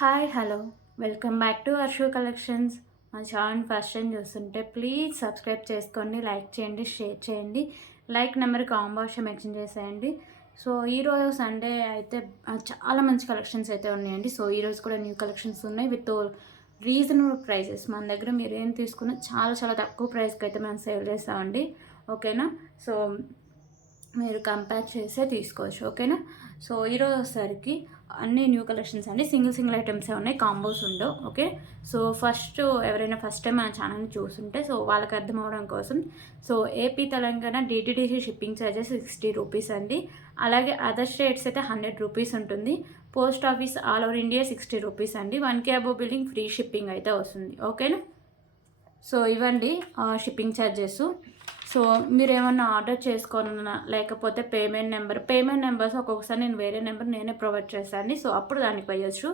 Hi hello welcome back to Arshu collections. మా channel first time చూస్తుంటే please subscribe చేసుకోండి, like చేయండి, షేర్ చేయండి. లైక్ నెంబర్ కాంబోషన్ మెన్షన్ చేసేయండి. సో ఈరోజు సండే అయితే చాలా మంచి కలెక్షన్స్ అయితే ఉన్నాయండి. సో ఈరోజు కూడా న్యూ కలెక్షన్స్ ఉన్నాయి విత్ రీజనబుల్ ప్రైసెస్. మన దగ్గర మీరు ఏం తీసుకున్నా చాలా చాలా తక్కువ ప్రైస్కి అయితే మేము సేల్ చేస్తామండి. ఓకేనా? సో మీరు కంపేర్ చేసే తీసుకోవచ్చు. ఓకేనా? సో ఈరోజు వచ్చేసరికి అన్ని న్యూ కలెక్షన్స్ అండి. సింగిల్ ఐటమ్సే ఉన్నాయి, కాంబోస్ ఉండవు. ఓకే. సో ఎవరైనా ఫస్ట్ టైం మన ఛానల్ని చూస్తుంటే సో వాళ్ళకి అర్థం అవడం కోసం so AP Telangana DTDC shipping charges 60 rupees అండి. అలాగే అదర్ స్టేట్స్ అయితే 100 రూపీస్ ఉంటుంది. Post office all over India 60 rupees అండి. 1K above billing free shipping అయితే వస్తుంది. ఓకేనా? సో ఇవ్వండి షిప్పింగ్ ఛార్జెస్. సో మీరు ఏమన్నా ఆర్డర్ చేసుకోవాలన్నా లేకపోతే పేమెంట్ నెంబర్స్ ఒక్కొక్కసారి నేను వేరే నెంబర్ నేనే ప్రొవైడ్ చేస్తాను. సో అప్పుడు దానికి వేయచ్చు.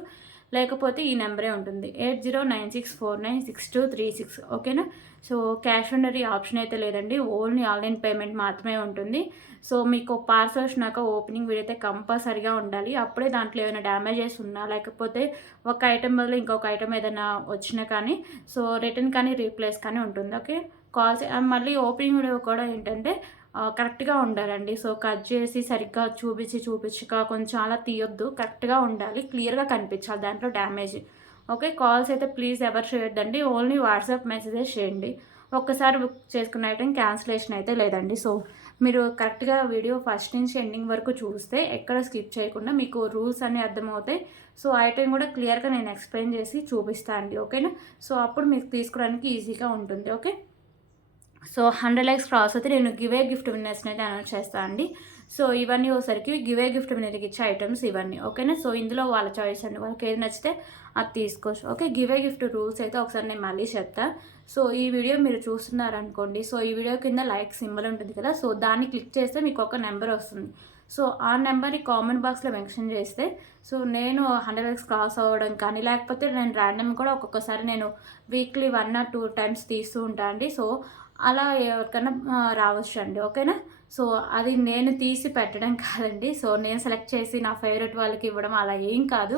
లేకపోతే ఈ నెంబరే ఉంటుంది 8096496236. ఓకేనా? So cash on delivery option అయితే లేదండి, ఓన్లీ ఆన్లైన్ పేమెంట్ మాత్రమే ఉంటుంది. సో మీకు పార్సల్ వచ్చినాక ఓపెనింగ్ వీడియో అయితే కంపల్సరీగా ఉండాలి. అప్పుడే దాంట్లో ఏమైనా డ్యామేజెస్ ఉన్నా లేకపోతే ఒక ఐటెం బదులు ఇంకొక ఐటెం ఏదైనా వచ్చినా కానీ సో రిటర్న్ కానీ రీప్లేస్ కానీ ఉంటుంది. ఓకే. కాల్స్ మళ్ళీ ఓపెనింగ్ వీడియో కూడా ఏంటంటే కరెక్ట్గా ఉండాలండి. సో కట్ చేసి సరిగ్గా చూపించక కొంచెం అలా తీయొద్దు. కరెక్ట్గా ఉండాలి, క్లియర్గా కనిపించాలి దాంట్లో డ్యామేజ్. ఓకే. కాల్స్ అయితే ప్లీజ్ ఎవరు చేయొద్దండి, ఓన్లీ వాట్సాప్ మెసేజెస్ చేయండి. ఒక్కసారి బుక్ చేసుకున్న ఐటెం క్యాన్సిలేషన్ అయితే లేదండి. సో మీరు కరెక్ట్గా వీడియో ఫస్ట్ నుంచి ఎండింగ్ వరకు చూస్తే ఎక్కడ స్కిప్ చేయకుండా మీకు రూల్స్ అన్నీ అర్థమవుతాయి. సో ఐటెం కూడా క్లియర్గా నేను ఎక్స్ప్లెయిన్ చేసి చూపిస్తాను అండి. ఓకేనా? సో అప్పుడు మీకు తీసుకోవడానికి ఈజీగా ఉంటుంది. ఓకే. సో 100 లైక్స్ క్రాస్ అయితే నేను గివే గిఫ్ట్ విన్నర్స్ని అయితే అనౌన్స్ చేస్తాను అండి. సో ఇవన్నీ ఒకసారికి గివే గిఫ్ట్ విన్నర్కి ఇచ్చే ఐటమ్స్ ఇవన్నీ. ఓకేనా? సో ఇందులో వాళ్ళ చాయిస్ అండి, వాళ్ళకి ఏది నచ్చితే అది తీసుకోవచ్చు. ఓకే. గివే గిఫ్ట్ రూల్స్ అయితే ఒకసారి నేను మళ్ళీ చెప్తాను. సో ఈ వీడియో మీరు చూస్తున్నారనుకోండి, సో ఈ వీడియో కింద లైక్ సింబల్ ఉంటుంది కదా, సో దాన్ని క్లిక్ చేస్తే మీకు ఒక నెంబర్ వస్తుంది. సో ఆ నెంబర్ని కామెంట్ బాక్స్లో మెన్షన్ చేస్తే సో నేను 100 లైక్స్ క్రాస్ అవ్వడం కానీ లేకపోతే నేను ర్యాండమ్ కూడా ఒక్కొక్కసారి నేను వీక్లీ 1 or 2 టైమ్స్ తీస్తూ ఉంటాను అండి. సో అలా ఎవరికైనా రావచ్చు అండి. ఓకేనా? సో అది నేను తీసి పెట్టడం కాదండి. సో నేను సెలెక్ట్ చేసి నా ఫేవరెట్ వాళ్ళకి ఇవ్వడం అలా ఏం కాదు.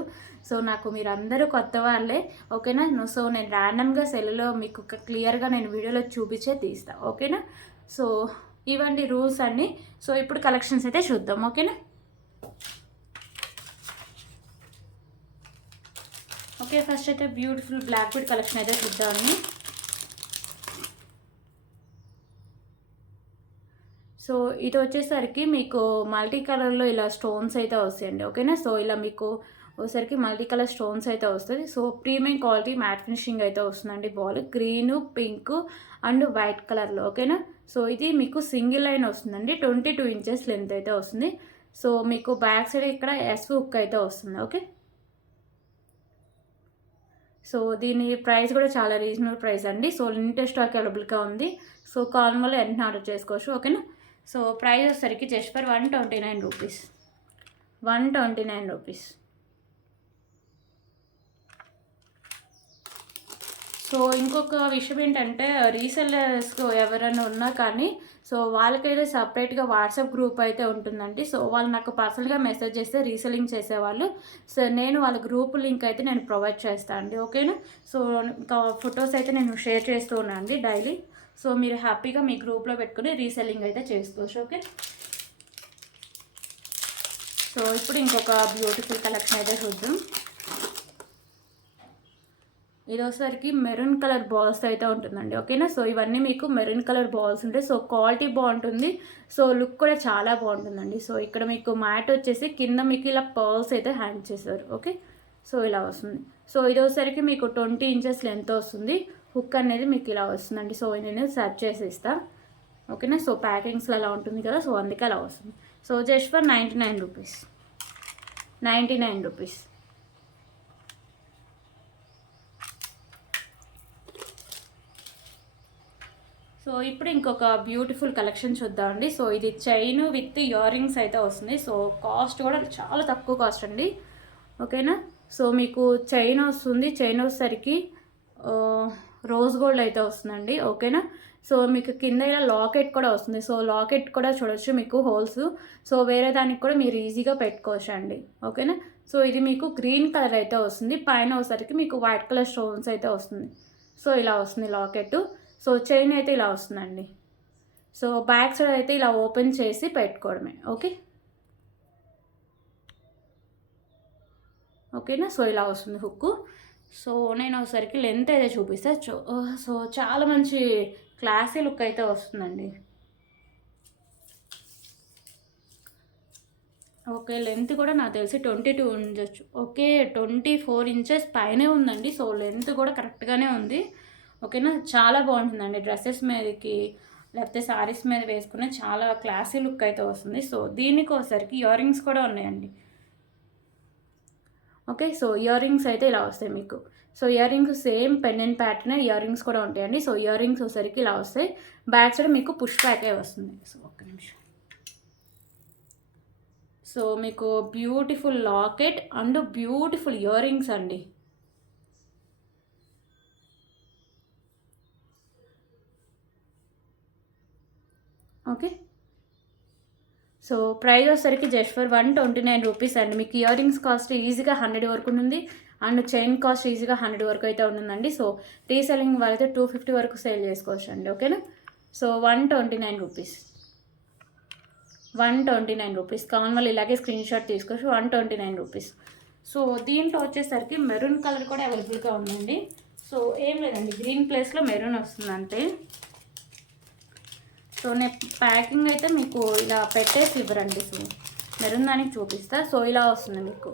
సో నాకు మీరందరూ కొత్త వాళ్ళే. ఓకేనా? సో నేను ర్యాండమ్గా సెల్లో మీకు క్లియర్గా నేను వీడియోలో చూపించే తీస్తాను. ఓకేనా? సో ఇవ్వండి రూల్స్ అన్నీ. సో ఇప్పుడు కలెక్షన్స్ అయితే చూద్దాం. ఓకేనా? ఓకే. ఫస్ట్ అయితే బ్యూటిఫుల్ బ్లాక్ బీడ్ కలెక్షన్ అయితే చూద్దామండి. సో ఇది వచ్చేసరికి మీకు మల్టీ కలర్లో ఇలా స్టోన్స్ అయితే వస్తాయండి. ఓకేనా? సో ఇలా మీకు వచ్చేసరికి మల్టీ కలర్ స్టోన్స్ అయితే వస్తుంది. So premium quality matte finishing అయితే వస్తుందండి. Ball green, pink and white కలర్లో. ఓకేనా? సో ఇది మీకు సింగిల్ లైన్ వస్తుందండి. 22 ఇంచెస్ లెంత్ అయితే వస్తుంది. సో మీకు బ్యాక్ సైడ్ ఇక్కడ ఎస్ హుక్ అయితే వస్తుంది. ఓకే. సో దీని ప్రైస్ కూడా చాలా రీజనబుల్ ప్రైస్ అండి. సో లిమిటెడ్ స్టాక్ అవైలబుల్గా ఉంది. సో కాల్ వల్ల వెంటనే ఆర్డర్ చేసుకోవచ్చు. ఓకేనా? సో ప్రైస్ వచ్చేసరికి just for 129 rupees. 129 rupees. So ఇంకొక విషయం ఏంటంటే రీసెల్లర్స్ ఎవరైనా ఉన్నా కానీ సో వాళ్ళకైతే సపరేట్గా వాట్సాప్ గ్రూప్ అయితే ఉంటుందండి. సో వాళ్ళు నాకు పర్సనల్గా మెసేజ్ చేస్తే రీసెల్లింగ్ చేసేవాళ్ళు. సో నేను వాళ్ళ గ్రూప్ లింక్ అయితే నేను ప్రొవైడ్ చేస్తాను అండి. ఓకేనా? సో ఇంకా ఫొటోస్ అయితే నేను షేర్ చేస్తూ ఉన్నాను అండి డైలీ. సో మీరు హ్యాపీగా మీ గ్రూప్లో పెట్టుకుని రీసెల్లింగ్ అయితే చేసుకోవచ్చు. ఓకే. సో ఇప్పుడు ఇంకొక బ్యూటిఫుల్ కలెక్షన్ అయితే చూద్దాం. ఇది వచ్చేసరికి మెరూన్ కలర్ బాల్స్ అయితే ఉంటుందండి. ఓకేనా? సో ఇవన్నీ మీకు మెరూన్ కలర్ బాల్స్ ఉంటాయి. సో క్వాలిటీ బాగుంటుంది. సో లుక్ కూడా చాలా బాగుంటుందండి. సో ఇక్కడ మీకు మ్యాట్ వచ్చేసి కింద మీకు ఇలా పర్ల్స్ అయితే హ్యాంగ్ చేశారు. ఓకే. సో ఇలా వస్తుంది. సో ఇది వచ్చేసరికి మీకు 20 ఇంచెస్ లెంత్ వస్తుంది. హుక్ అనేది మీకు ఇలా వస్తుందండి. సో నేను సెర్చ్ చేసి ఇస్తాను. ఓకేనా? సో ప్యాకింగ్స్లో అలా ఉంటుంది కదా, సో అందుకే అలా వస్తుంది. So just for 99 rupees. 99 rupees. So ఇప్పుడు ఇంకొక బ్యూటిఫుల్ కలెక్షన్ చూద్దామండి. సో ఇది చైన్ విత్ ఇయర్ రింగ్స్ అయితే వస్తుంది. సో కాస్ట్ కూడా చాలా తక్కువ కాస్ట్ అండి. ఓకేనా? సో మీకు చైన్ వస్తుంది. చైన్ వచ్చేసరికి రోజ్ గోల్డ్ అయితే వస్తుందండి. ఓకేనా? సో మీకు కింద ఇలా లాకెట్ కూడా వస్తుంది. సో లాకెట్ కూడా చూడొచ్చు మీకు హోల్స్. సో వేరే దానికి కూడా మీరు ఈజీగా పెట్టుకోవచ్చు అండి. ఓకేనా? సో ఇది మీకు గ్రీన్ కలర్ అయితే వస్తుంది, పైన వచ్చేసరికి మీకు వైట్ కలర్ స్టోన్స్ అయితే వస్తుంది. సో ఇలా వస్తుంది లాకెట్. సో చైన్ అయితే ఇలా వస్తుందండి. సో బ్యాక్ సైడ్ అయితే ఇలా ఓపెన్ చేసి పెట్టుకోవడమే. ఓకేనా. సో ఇలా వస్తుంది హుక్కు. సో నేను ఒకసారికి లెంత్ అయితే చూపిస్తే సో చాలా మంచి క్లాసీ లుక్ అయితే వస్తుందండి. ఓకే, లెంత్ కూడా నాకు తెలిసి 22 ఉండొచ్చు. ఓకే, 24 ఇంచెస్ పైనే ఉందండి. సో లెంత్ కూడా కరెక్ట్గానే ఉంది. ఓకేనా, చాలా బాగుంటుందండి. డ్రెస్సెస్ మీదకి లేకపోతే శారీస్ మీద వేసుకునే చాలా క్లాసీ లుక్ అయితే వస్తుంది. సో దీనికి ఒకసారికి ఇయర్ రింగ్స్ కూడా ఉన్నాయండి. ఓకే, సో ఇయర్ రింగ్స్ అయితే ఇలా వస్తాయి మీకు. So ear rings same pendant pattern ear rings కూడా ఉంటాయండి. సో ఇయర్ రింగ్స్ వచ్చేసరికి ఇలా వస్తాయి. బ్యాక్ సైడ్ మీకు పుష్ బ్యాకే వస్తుంది. సో ఒక్క నిమిషం. సో మీకు beautiful locket and beautiful earrings అండి. ఓకే, సో ప్రైస్ వచ్చేసరికి జస్ట్ ఫర్ 129 రూపీస్ అండి. మీకు ఇయర్ రింగ్స్ కాస్ట్ ఈజీగా 100 వరకు ఉంది అండ్ చైన్ కాస్ట్ ఈజీగా 100 వరకు అయితే ఉంటుందండి. సో రీసెల్లింగ్ వాళ్ళైతే 250 వరకు సేల్ చేసుకోవచ్చు అండి. ఓకేనా, సో 129 రూపీస్, 129 రూపీస్. కావాలి వాళ్ళు ఇలాగే స్క్రీన్ షాట్ తీసుకోవచ్చు. 129 రూపీస్. సో దీంట్లో వచ్చేసరికి మెరూన్ కలర్ కూడా అవైలబుల్గా ఉందండి. సో ఏం లేదండి, గ్రీన్ ప్లేస్లో మెరూన్ వస్తుంది అంతే. సో నేను ప్యాకింగ్ అయితే మీకు ఇలా పెట్టేసి ఇవ్వరండి. సో మెరూన్ దానికి చూపిస్తా. సో ఇలా వస్తుంది మీకు.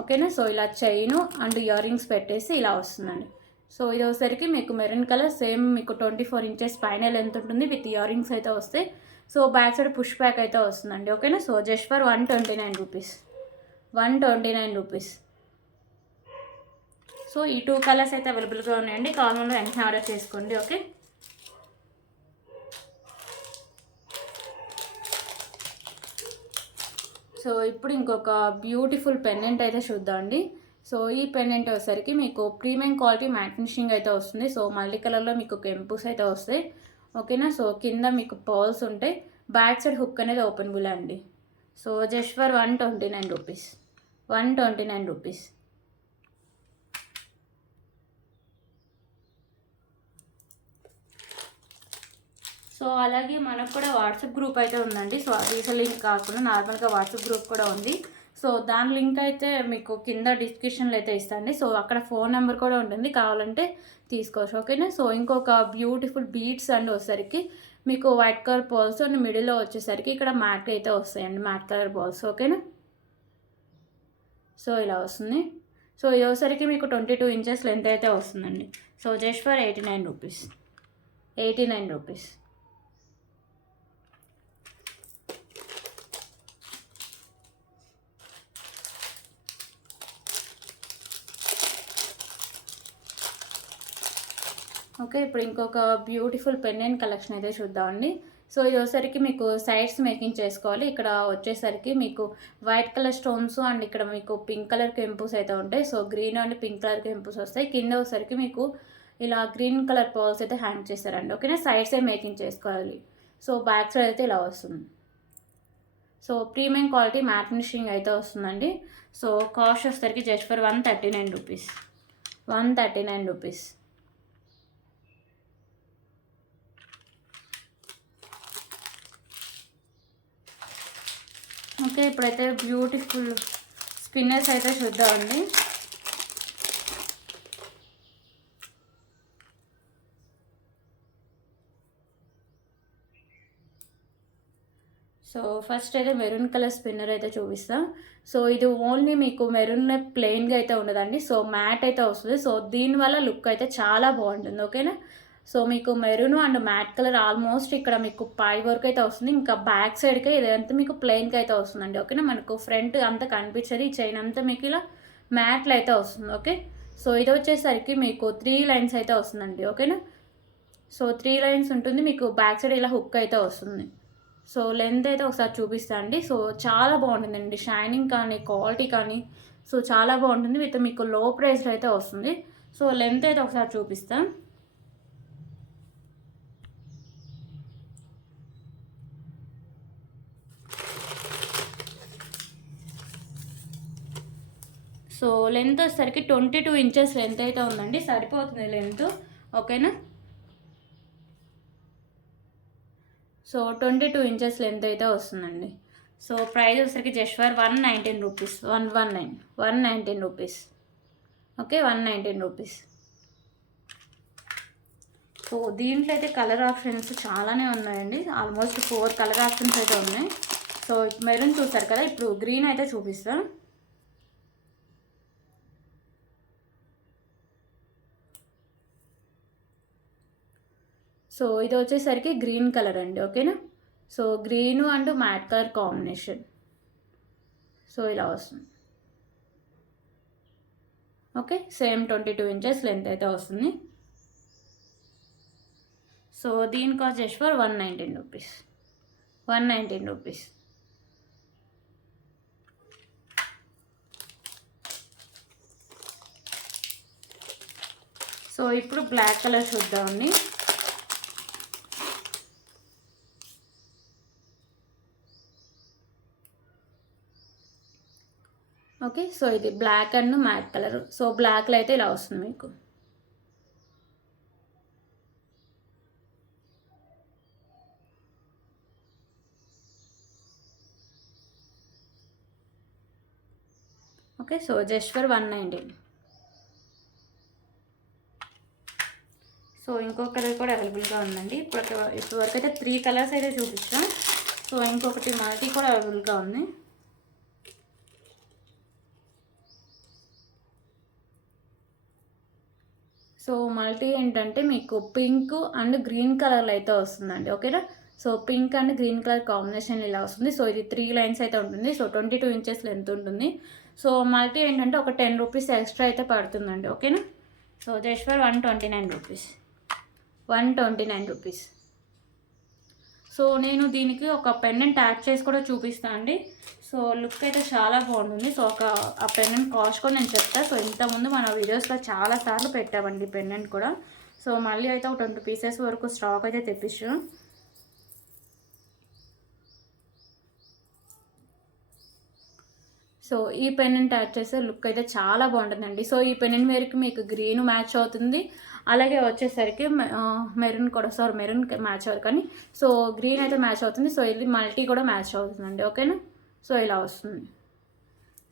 ఓకేనా, సో ఇలా చైను అండ్ ఇయర్ రింగ్స్ పెట్టేసి ఇలా వస్తుందండి. సో ఇది వచ్చేసరికి మీకు మెరూన్ కలర్ సేమ్ మీకు 24 ఇంచెస్ పైన లెంత్ ఉంటుంది విత్ ఇయర్ రింగ్స్ అయితే వస్తాయి. So back side push back అయితే వస్తుందండి. ఓకేనా, so just for 129 rupees, 129 rupees. So ఈ 2 కలర్స్ అయితే అవైలబుల్గా ఉన్నాయండి. కావాలన్నా వెంటనే ఆర్డర్ చేసుకోండి. ఓకే, సో ఇప్పుడు ఇంకొక బ్యూటిఫుల్ పెండెంట్ అయితే చూద్దామండి. సో ఈ పెండెంట్ వచ్చేసరికి మీకు ప్రీమియం క్వాలిటీ మ్యాట్ ఫినిషింగ్ అయితే వస్తుంది. సో మల్టీ కలర్లో మీకు కెంపుస్ అయితే వస్తాయి. ఓకేనా, సో కింద మీకు పర్ల్స్ ఉంటాయి. బ్యాక్ సైడ్ హుక్ అనేది ఓపెనబుల్ అండి. So just for 129 rupees, 129 rupees. So అలాగే మనకు కూడా వాట్సాప్ గ్రూప్ అయితే ఉందండి. సో రీసెల్లింగ్ కాకుండా నార్మల్గా వాట్సాప్ గ్రూప్ కూడా ఉంది. సో దాని లింక్ అయితే మీకు కింద డిస్క్రిప్షన్లో అయితే ఇస్తాండి. సో అక్కడ ఫోన్ నెంబర్ కూడా ఉంటుంది, కావాలంటే తీసుకోవచ్చు. ఓకేనా, సో ఇంకొక బ్యూటిఫుల్ బీడ్స్ అండ్ వచ్చేసరికి మీకు వైట్ కలర్ బాల్స్ అండ్ మిడిల్లో వచ్చేసరికి ఇక్కడ మ్యాట్ అయితే వస్తాయండి, మ్యాట్ కలర్ బాల్స్. ఓకేనా, సో ఇలా వస్తుంది. సో ఇది వచ్చేసరికి మీకు 22 ఇంచెస్ లెంత్ అయితే వస్తుందండి. So just for 89 rupees, 89 rupees. Okay, ఇప్పుడు ఇంకొక బ్యూటిఫుల్ పెండెంట్ కలెక్షన్ అయితే చూద్దామండి. సో ఇది వచ్చేసరికి మీకు సైడ్స్ మేకింగ్ చేసుకోవాలి. ఇక్కడ వచ్చేసరికి మీకు వైట్ కలర్ స్టోన్స్ అండ్ ఇక్కడ మీకు పింక్ కలర్ కెంపుస్ అయితే ఉంటాయి. So green and pink colour కెంపుస్ వస్తాయి. కింద వచ్చేసరికి మీకు ఇలా గ్రీన్ కలర్ పర్ల్స్ అయితే హ్యాంగ్ చేస్తారండి. ఓకేనా, సైడ్సే మేకింగ్ చేసుకోవాలి. సో బ్యాక్ సైడ్ అయితే ఇలా వస్తుంది. So premium quality matte finishing అయితే వస్తుందండి. సో కాస్ట్ వచ్చేసరికి just for 139 rupees, 139 rupees. Okay, ఇప్పుడైతే బ్యూటిఫుల్ స్పిన్నర్స్ అయితే చూద్దామండి. సో ఫస్ట్ అయితే మెరూన్ కలర్ స్పిన్నర్ అయితే చూపిస్తాం. సో ఇది ఓన్లీ మీకు మెరూన్ ప్లెయిన్గా అయితే ఉండదండి. సో మ్యాట్ అయితే వస్తుంది. సో దీనివల్ల లుక్ అయితే చాలా బాగుంటుంది. ఓకేనా, సో మీకు maroon and matte colour almost ఇక్కడ మీకు పై వరకు అయితే వస్తుంది. ఇంకా బ్యాక్ సైడ్కి ఇదంతా మీకు ప్లెయిన్కి అయితే వస్తుందండి. ఓకేనా, మనకు ఫ్రంట్ అంతా కనిపించేది, ఈ చైన్ అంతా మీకు ఇలా మ్యాట్లు అయితే వస్తుంది. ఓకే, సో ఇది వచ్చేసరికి మీకు 3 లైన్స్ అయితే వస్తుందండి. ఓకేనా, సో 3 లైన్స్ ఉంటుంది. మీకు బ్యాక్ సైడ్ ఇలా హుక్ అయితే వస్తుంది. సో లెంత్ అయితే ఒకసారి చూపిస్తా అండి. సో చాలా బాగుంటుందండి, షైనింగ్ కానీ క్వాలిటీ కానీ సో చాలా బాగుంటుంది. విత్ మీకు లో ప్రైస్లో అయితే వస్తుంది. సో లెంత్ అయితే ఒకసారి చూపిస్తాం. సో లెంత్ వచ్చేసరికి 22 ఇంచెస్ లెంత్ అయితే ఉందండి, సరిపోతుంది లెంత్. ఓకేనా. సో 22 ఇంచెస్ లెంత్ అయితే వస్తుందండి. సో ప్రైస్ వచ్చేసరికి just for 119 rupees. 119 rupees. Okay, 119 rupees. So దీంట్లో అయితే కలర్ ఆప్షన్స్ చాలానే ఉన్నాయండి, ఆల్మోస్ట్ 4 కలర్ ఆప్షన్స్ అయితే ఉన్నాయి. సో మెరూన్ చూసారు కదా, ఇప్పుడు గ్రీన్ అయితే చూపిస్తాను. సో ఇది వచ్చేసరికి గ్రీన్ కలర్ అండి. ఓకేనా. So green and matte colour combination. So ఇలా వస్తుంది. ఓకే, సేమ్ 22 ఇంచెస్ లెంత్ అయితే వస్తుంది. సో దీని cost just for 119 rupees. 119 rupees. So ఇప్పుడు బ్లాక్ కలర్ చూద్దామండి. ఓకే, సో ఇది black and matte colour. So బ్లాక్లో అయితే ఇలా వస్తుంది మీకు. Okay, so just for 119. So ఇంకొక కలర్ కూడా అవైలబుల్గా ఉందండి. ఇప్పుడు వరకు అయితే 3 కలర్స్ అయితే చూపిస్తాం. సో ఇంకొకటి మల్టీ కూడా అవైలబుల్గా ఉంది. సో మల్టీ ఏంటంటే మీకు పింక్ అండ్ గ్రీన్ కలర్లో అయితే వస్తుందండి. ఓకేనా. So pink and green colour combination ఇలా వస్తుంది. సో ఇది 3 లైన్స్ అయితే ఉంటుంది. సో 22 ఇంచెస్ లెంత్ ఉంటుంది. సో మల్టీ ఏంటంటే ఒక 10 రూపీస్ ఎక్స్ట్రా అయితే పడుతుందండి. ఓకేనా. So just for 129 rupees. 129 rupees. So నేను దీనికి ఒక పెండెంట్ యాడ్ చేసి కూడా చూపిస్తాను అండి. సో లుక్ అయితే చాలా బాగుంటుంది. సో ఆ పెండెంట్ కాస్ట్ కూడా నేను చెప్తాను. సో ఇంతకుముందు మన వీడియోస్లో చాలాసార్లు పెట్టామండి పెండెంట్ కూడా. సో మళ్ళీ అయితే ఒక 20 పీసెస్ వరకు స్టాక్ అయితే తెప్పించాం. సో ఈ పెండెంట్ యాడ్ చేస్తే లుక్ అయితే చాలా బాగుంటుందండి. సో ఈ పెండెంట్ మేరకు మీకు గ్రీన్ మ్యాచ్ అవుతుంది, అలాగే వచ్చేసరికి మెరూన్ కూడా మెరూన్ మ్యాచ్ అవ్వదు కానీ సో గ్రీన్ అయితే మ్యాచ్ అవుతుంది. సో ఇది మల్టీ కూడా మ్యాచ్ అవుతుందండి. ఓకేనా. సో ఇలా వస్తుంది.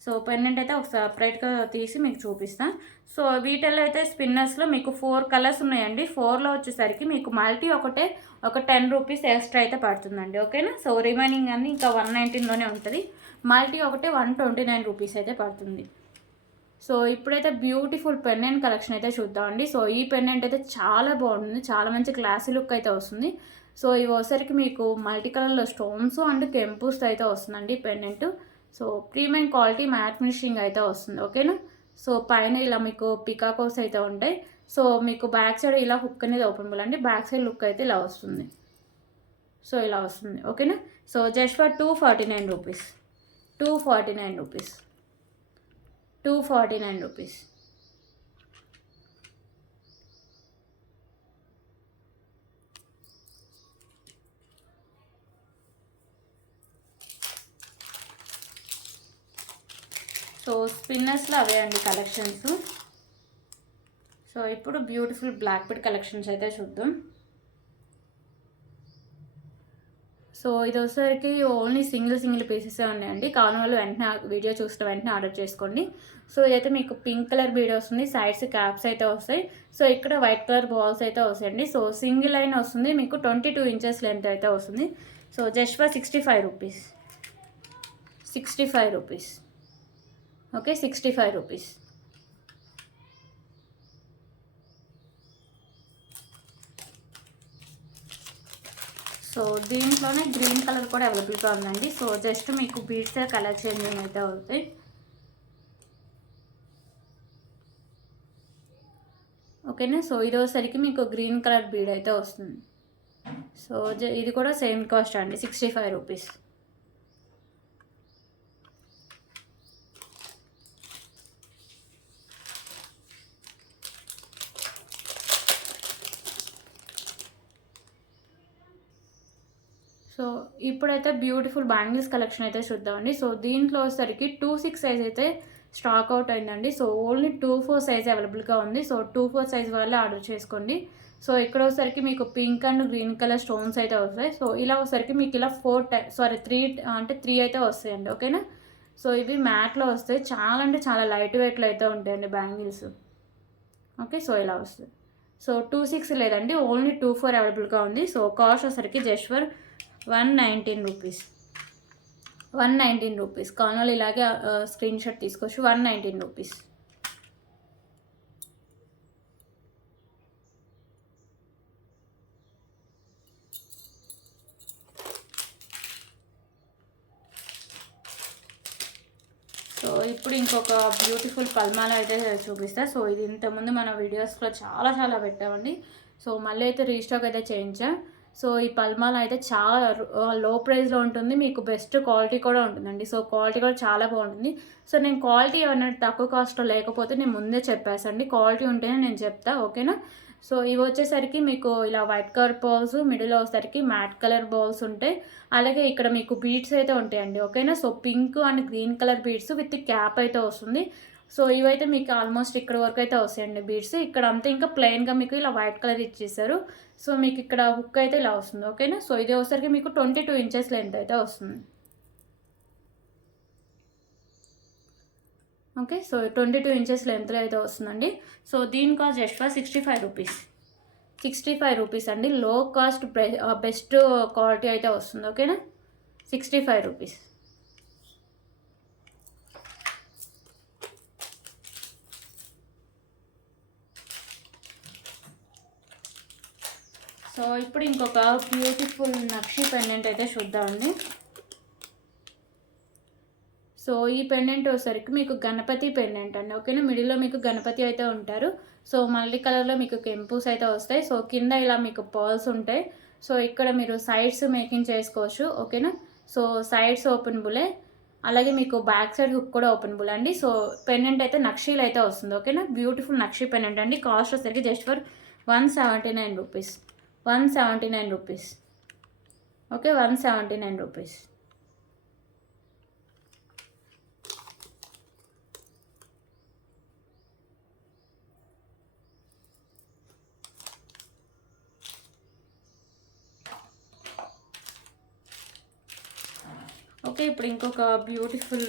సో పెండెంట్ అయితే ఒక సపరేట్గా తీసి మీకు చూపిస్తాను. సో వీటిల్లో అయితే స్పిన్నర్స్లో మీకు 4 కలర్స్ ఉన్నాయండి. 4లో వచ్చేసరికి మీకు మల్టీ ఒక 10 రూపీస్ ఎక్స్ట్రా అయితే పడుతుందండి. ఓకేనా. సో రిమైనింగ్ అన్నీ ఇంకా 119లోనే ఉంటుంది. మల్టీ 129 రూపీస్ అయితే పడుతుంది. సో ఇప్పుడైతే బ్యూటిఫుల్ పెండెంట్ కలెక్షన్ అయితే చూద్దామండి. సో ఈ పెండెంట్ అయితే చాలా బాగుంటుంది, చాలా మంచి క్లాసీ లుక్ అయితే వస్తుంది. సో ఇవి వచ్చేసరికి మీకు మల్టీ కలర్లో స్టోన్స్ అండ్ కెంపుస్ అయితే వస్తుందండి pendant. So premium quality matte finishing అయితే వస్తుంది. ఓకేనా. సో పైన ఇలా మీకు పికాకోస్ అయితే ఉంటాయి. సో మీకు బ్యాక్ సైడ్ ఇలా హుక్ అనేది ఓపెన్ అండి. బ్యాక్ సైడ్ లుక్ అయితే ఇలా వస్తుంది. సో ఇలా వస్తుంది. ఓకేనా. So just for 249 rupees. 249 rupees. 249 rupees. So స్పిన్నర్స్లో అవే అండి కలెక్షన్స్. సో ఇప్పుడు బ్యూటిఫుల్ బ్లాక్ బెడ్ కలెక్షన్స్ అయితే చూద్దాం. సో ఇది వచ్చేసరికి ఓన్లీ సింగిల్ పీసెసే ఉన్నాయండి. కావాలని వాళ్ళు వెంటనే వీడియో చూసిన వెంటనే ఆర్డర్ చేసుకోండి. సో ఇదైతే మీకు పింక్ కలర్ బీడ్ వస్తుంది, సైడ్స్ క్యాప్స్ అయితే వస్తాయి. సో ఇక్కడ వైట్ కలర్ బాల్స్ అయితే వస్తాయండి. సో సింగిల్ లైన్ వస్తుంది మీకు 22 ఇంచెస్ లెంత్ అయితే వస్తుంది. So just for 65 rupees. 65 rupees. Okay, 65 rupees. So దీంట్లోనే గ్రీన్ కలర్ కూడా అవైలబుల్గా ఉందండి. సో జస్ట్ మీకు బీడ్స్ కలర్ చేంజింగ్ అయితే అవుతాయి. ఓకేనా. సో ఇది వచ్చేసరికి మీకు గ్రీన్ కలర్ బీడ్ అయితే వస్తుంది. సో ఇది కూడా సేమ్ కాస్ట్ అండి, 65 రూపీస్. సో ఇప్పుడైతే బ్యూటిఫుల్ బ్యాంగిల్స్ కలెక్షన్ అయితే చూద్దామండి. సో దీంట్లో వచ్చేసరికి 2-6 సైజ్ అయితే స్టాక్ అవుట్ అయిందండి. సో ఓన్లీ 2-4 సైజ్ అవైలబుల్గా ఉంది. సో 2-4 సైజ్ వాళ్ళే ఆర్డర్ చేసుకోండి. సో ఇక్కడ వచ్చేసరికి మీకు pink and green colour stones అయితే వస్తాయి. సో ఇలా వచ్చేసరికి మీకు ఇలా 3 అయితే వస్తాయండి. ఓకేనా. సో ఇవి మ్యాట్లో వస్తాయి. చాలా అంటే చాలా లైట్ వెయిట్లో అయితే ఉంటాయండి బ్యాంగిల్స్. ఓకే. సో ఇలా వస్తుంది. సో 26 లేదండి, ఓన్లీ 24 అవైలబుల్గా ఉంది. సో కాస్ట్ వచ్చేసరికి జస్ట్ ఫర్ 119 రూపీస్. 119 రూపీస్. కావాలి ఇలాగే స్క్రీన్ షాట్ తీసుకోవచ్చు. 119 రూపీస్. సో ఇప్పుడు ఇంకొక బ్యూటిఫుల్ పల్మాల అయితే చూపిస్తా. సో ఇది ఇంతకుముందు మన వీడియోస్లో చాలా చాలా పెట్టామండి. సో మళ్ళీ అయితే రీస్టాక్ అయితే చేయించా. సో ఈ పల్మాల అయితే చాలా లో ప్రైస్లో ఉంటుంది, మీకు బెస్ట్ క్వాలిటీ కూడా ఉంటుందండి. సో క్వాలిటీ కూడా చాలా బాగుంటుంది. సో నేను క్వాలిటీ ఏమన్నా తక్కువ కాస్ట్లో లేకపోతే నేను ముందే చెప్పేసండి, క్వాలిటీ ఉంటేనే నేను చెప్తా. ఓకేనా. సో ఇవి వచ్చేసరికి మీకు ఇలా వైట్ కలర్ బాల్స్, మిడిల్ వచ్చేసరికి మ్యాట్ కలర్ బాల్స్ ఉంటాయి. అలాగే ఇక్కడ మీకు బీడ్స్ అయితే ఉంటాయండి. ఓకేనా. So pink and green colour beads with cap అయితే వస్తుంది. సో ఇవైతే మీకు ఆల్మోస్ట్ ఇక్కడ వరకు అయితే వస్తాయండి బీడ్స్. ఇక్కడ అంతా ఇంకా ప్లెయిన్గా మీకు ఇలా వైట్ కలర్ ఇచ్చేసారు. సో మీకు ఇక్కడ హుక్ అయితే ఇలా వస్తుంది. ఓకేనా. సో ఇది వచ్చేసరికి మీకు 22 ఇంచెస్ లెంత్ అయితే వస్తుంది. ఓకే. సో 22 ఇంచెస్ లెంత్లో అయితే వస్తుందండి. సో దీని cost just for 65 rupees. 65 rupees అండి. లో కాస్ట్ బెస్ట్ క్వాలిటీ అయితే వస్తుంది. ఓకేనా. 65 రూపీస్. సో ఇప్పుడు ఇంకొక బ్యూటిఫుల్ నక్షి పెండెంట్ అయితే చూద్దామండి. సో ఈ పెండెంట్ వచ్చేసరికి మీకు గణపతి పెండెంట్ అండి. ఓకేనా. మిడిల్లో మీకు గణపతి అయితే ఉంటారు. సో మల్టీ కలర్లో మీకు కెంపుస్ అయితే వస్తాయి. సో కింద ఇలా మీకు పర్ల్స్ ఉంటాయి. సో ఇక్కడ మీరు సైడ్స్ మేకింగ్ చేసుకోవచ్చు. ఓకేనా. సో సైడ్స్ ఓపెనబులే, అలాగే మీకు బ్యాక్ సైడ్ హుక్ కూడా ఓపెనబుల్ అండి. సో పెండెంట్ అయితే నక్షీలు అయితే వస్తుంది. ఓకేనా. బ్యూటిఫుల్ నక్షి పెండెంట్ అండి. కాస్ట్ వచ్చేసరికి just for 179 rupees. 179 rupees. Okay. 179 rupees. Okay. ఇప్పుడు ఇంకొక బ్యూటిఫుల్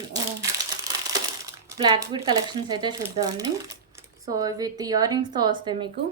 బ్లాక్ బీడ్ కలెక్షన్స్ అయితే చూద్దామండి. సో విత్ ఇయర్ రింగ్స్తో వస్తాయి మీకు.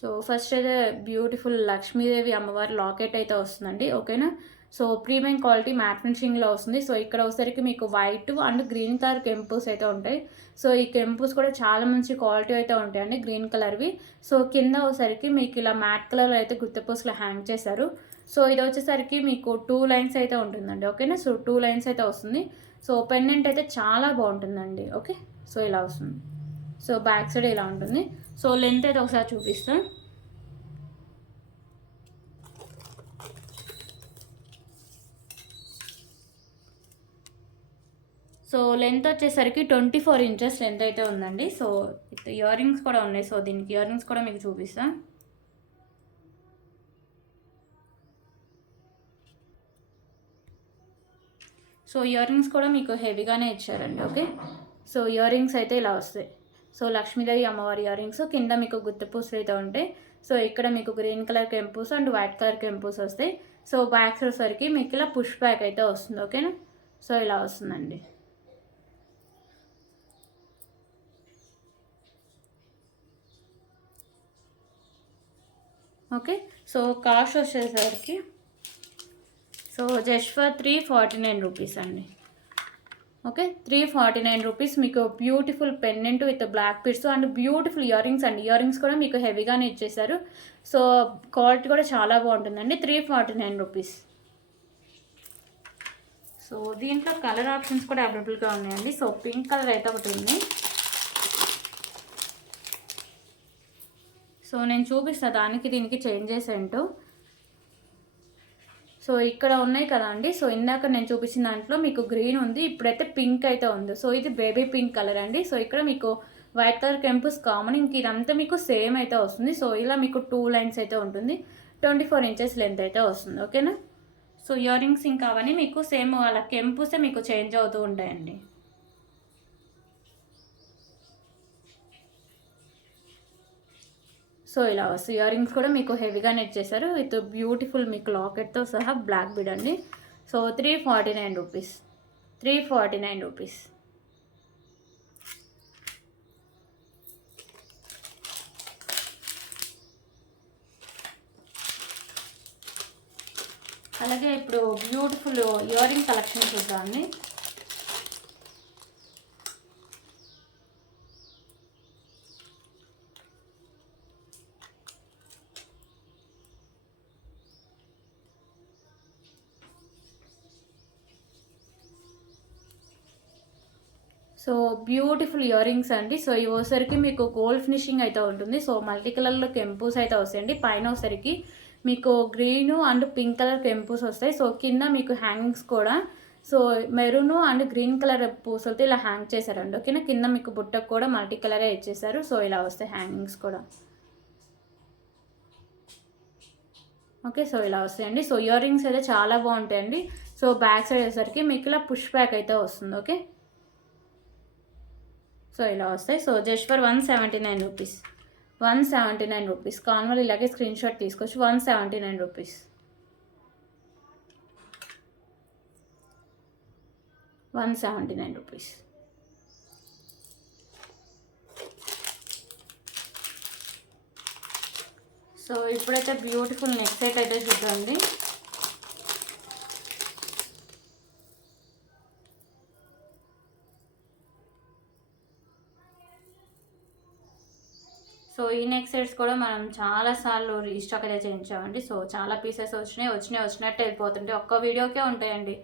సో ఫస్ట్ అయితే బ్యూటిఫుల్ లక్ష్మీదేవి అమ్మవారి లాకెట్ అయితే వస్తుందండి. ఓకేనా. సో ప్రీమియం క్వాలిటీ మ్యాట్ ఫినిషింగ్లో వస్తుంది. సో ఇక్కడ వచ్చేసరికి మీకు వైట్ అండ్ గ్రీన్ కలర్ కెంపుస్ అయితే ఉంటాయి. సో ఈ కెంపుస్ కూడా చాలా మంచి క్వాలిటీ అయితే ఉంటాయండి, గ్రీన్ కలర్వి. సో కింద వచ్చేసరికి మీకు ఇలా మ్యాట్ కలర్లో అయితే గుత్తపూసలు హ్యాంగ్ చేశారు. సో ఇది వచ్చేసరికి మీకు 2 లైన్స్ అయితే ఉంటుందండి. ఓకేనా. సో 2 లైన్స్ అయితే వస్తుంది. సో పెండెంట్ అయితే చాలా బాగుంటుందండి. ఓకే. సో ఇలా వస్తుంది. సో బ్యాక్ సైడ్ ఇలా ఉంటుంది. సో లెంత్ అయితే ఒకసారి చూపిస్తాను. సో లెంత్ వచ్చేసరికి 24 ఇంచెస్ లెంత్ అయితే ఉందండి. సో ఇయర్ రింగ్స్ కూడా ఉన్నాయి. సో దీనికి ఇయర్ రింగ్స్ కూడా మీకు చూపిస్తాను. సో ఇయర్ రింగ్స్ కూడా మీకు హెవీగానే ఇచ్చారండి. ఓకే. సో ఇయర్ రింగ్స్ అయితే ఇలా వస్తాయి. సో లక్ష్మీదేవి అమ్మవారి ఇయర్ రింగ్స్ కింద మీకు గుత్తపూసలు అయితే ఉంటాయి. సో ఇక్కడ మీకు గ్రీన్ కలర్ కెంపూస్ అండ్ వైట్ కలర్ కెంపూస్ వస్తాయి. సో బ్యాక్ సైడ్ సరికి మీకు ఇలా పుష్ బ్యాక్ అయితే వస్తుంది. ఓకేనా. సో ఇలా వస్తుందండి. ఓకే. సో కాస్ట్ వచ్చేసరికి సో జస్ట్ ఫర్ 349 రూపీస్ అండి. ఓకే. 349 రూపీస్ మీకు beautiful pendant with black beads and beautiful earrings అండి. ఇయర్ రింగ్స్ కూడా మీకు హెవీగానే ఇచ్చేసారు. సో క్వాలిటీ కూడా చాలా బాగుంటుందండి. 349 రూపీస్. సో దీంట్లో కలర్ ఆప్షన్స్ కూడా అవైలబుల్గా ఉన్నాయండి. సో పింక్ కలర్ అయితే ఒకటి ఉంది. సో నేను చూపిస్తాను దానికి దీనికి చేంజెస్ ఏంటో. సో ఇక్కడ ఉన్నాయి కదా అండి. సో ఇందాక నేను చూపించిన దాంట్లో మీకు గ్రీన్ ఉంది, ఇప్పుడైతే పింక్ అయితే ఉంది. సో ఇది బేబీ పింక్ కలర్ అండి. సో ఇక్కడ మీకు వైట్ కలర్ కెంపుస్ కామన్, ఇంక ఇదంతా మీకు సేమ్ అయితే వస్తుంది. సో ఇలా మీకు 2 లైన్స్ అయితే ఉంటుంది. 24 ఇంచెస్ లెంత్ అయితే వస్తుంది. ఓకేనా. సో ఇయర్ రింగ్స్ ఇంకా అవన్నీ మీకు సేమ్ అలా కెంపుసే మీకు చేంజ్ అవుతూ ఉంటాయండి. సో ఇలా వస్తాయి. ఇయర్ రింగ్స్ కూడా మీకు హెవీగానే ఇచ్చేసారు విత్ బ్యూటిఫుల్ మీకు లాకెట్తో సహా బ్లాక్ బీడ్ అండి. So 349 rupees, 349 rupees. అలాగే ఇప్పుడు బ్యూటిఫుల్ ఇయర్ రింగ్ కలెక్షన్ చూద్దామండి. సో బ్యూటిఫుల్ ఇయర్ రింగ్స్ అండి. సో ఇవి వచ్చేసరికి మీకు గోల్డ్ ఫినిషింగ్ అయితే ఉంటుంది. సో మల్టీ కలర్లో కెంపుస్ అయితే వస్తాయండి. పైన వచ్చేసరికి మీకు గ్రీను అండ్ పింక్ కలర్ కెంపుస్ వస్తాయి. సో కింద మీకు హ్యాంగింగ్స్ కూడా so maroon and green colour పూసలతో ఇలా హ్యాంగ్ చేశారండి. ఓకేనా, కింద మీకు బుట్టకు కూడా మల్టీ కలరే ఇచ్చేసారు. సో ఇలా వస్తాయి హ్యాంగింగ్స్ కూడా. ఓకే, సో ఇలా వస్తాయండి. సో ఇయర్ రింగ్స్ అయితే చాలా బాగుంటాయండి. సో బ్యాక్ సైడ్ వచ్చేసరికి మీకు ఇలా పుష్ బ్యాక్ అయితే వస్తుంది. ఓకే, సో ఇలా వస్తాయి. So just for 179 rupees, 179 rupees. కాన్వల్ ఇలాగే స్క్రీన్ షాట్ తీసుకొచ్చి 179 రూపీస్, 179 రూపీస్. సో ఇప్పుడైతే బ్యూటిఫుల్ నెక్ సెట్ అయితే చూడండి. సో ఈ నెక్ సెట్స్ కూడా మనం చాలాసార్లు రీస్టాక్ అయితే చేయించామండి. సో చాలా పీసెస్ వచ్చినట్టు వెళ్ళిపోతుంటే ఒక్క వీడియోకే ఉంటాయండి.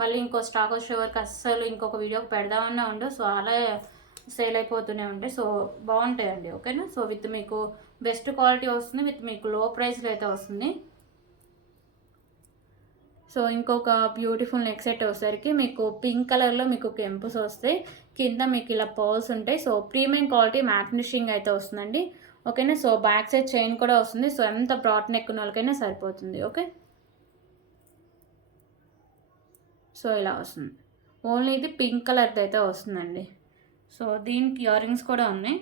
మళ్ళీ ఇంకో స్టాక్ వచ్చే వరకు అస్సలు ఇంకొక వీడియోకి పెడదామన్నా ఉండవు. సో అలా సేల్ అయిపోతూనే ఉంటాయి. సో బాగుంటాయండి. ఓకేనా, సో విత్ మీకు బెస్ట్ క్వాలిటీ వస్తుంది, విత్ మీకు లో ప్రైస్లో అయితే వస్తుంది. సో ఇంకొక బ్యూటిఫుల్ నెక్ సెట్ వచ్చేసరికి మీకు పింక్ కలర్లో మీకు కెంపుస్ వస్తాయి. కింద మీకు ఇలా పర్ల్స్ ఉంటాయి. So premium quality matte finishing అయితే వస్తుందండి. ఓకేనా, సో బ్యాక్ సైడ్ చైన్ కూడా వస్తుంది. సో ఎంత బ్రాడ్ నెక్ ఉన్న వాళ్ళకైనా సరిపోతుంది. ఓకే, సో ఇలా వస్తుంది. ఓన్లీ ఇది పింక్ కలర్ది అయితే వస్తుందండి. సో దీనికి ఇయర్ రింగ్స్ కూడా ఉన్నాయి.